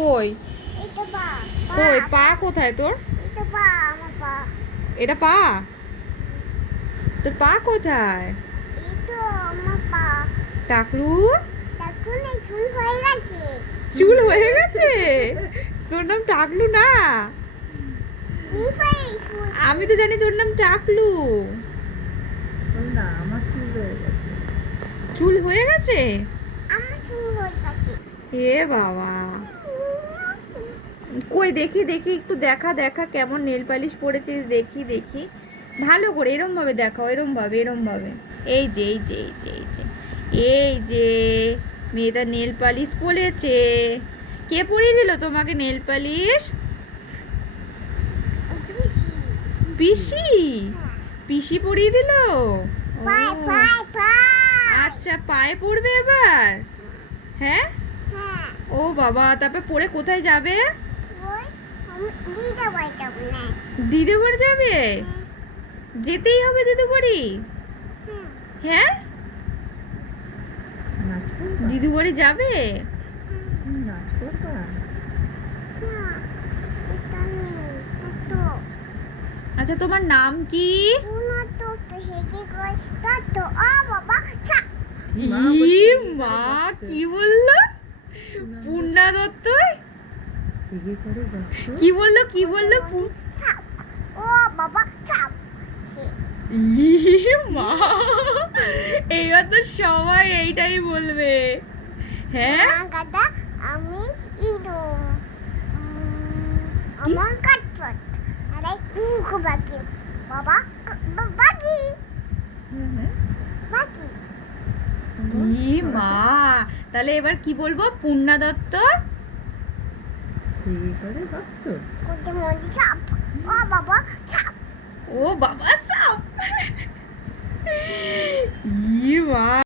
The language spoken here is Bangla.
কই এটা পা কই পা কোথায় তোর? এটা পা আমার পা এটা পা? তোর পা কোথায়? এটা আমার পা টাকলু এখন চুল হয়ে গেছে চুল হয়ে গেছে? তোর নাম টাকলু না? নিপাই চুল আমি তো জানি তোর নাম টাকলু। না আমার চুল হয়ে গেছে। চুল হয়ে গেছে? আমার চুল হয়ে গেছে এ বাবা, কই দেখি দেখি একটু দেখা দেখা কেমন নেল পালিশ পরেছিস দেখি দেখি ভালো করে এরম ভাবে দেখাও, এরম ভাবে এরম ভাবে। এই যে এই যে এই যে এই যে এই যে মেয়েটা নেল পালিশ পরেছে। কে পরিয়ে দিল তোমাকে নেল পালিশ? পিসি? পিসি পরিয়ে দিল? ও, পাই পাই পাই আচ্ছা পায়ে পড়বে এবার? হ্যাঁ, হ্যাঁ ও বাবা, তারপর পরে কোথায় যাবে? ওই আমি দিদা বাই যাব না দিদি বাড়ি যাবে? যেতেই হবে দিদি বাড়ি? হ্যাঁ, নাচ করবা? দিদি বাড়ি যাবে? তুমি নাচ করবা? এটা নেই তো আচ্ছা তোমার নাম কি? পুনা তো তো হেগে কই তো আ বাবা চা মা ই বলছে, মা কি বললো? পূর্ণা দত্ত? হিগে করে দত্ত? কি বললো কি বললো? চাপ ও বাবা চাপ ই মা, এইবার তো সবাই এইটাই বলবে। হ্যাঁ, গাদা আমি ইদো কি? আমার কাটপট আরে কুক বাকি বাবা বাকি বাকি ই মা, তাহলে এবার কি বলবো? পূর্ণা দত্ত? হিগে করে দত্ত? কোতে মন্দি চাপ ও বাবা চাপ ও বাবা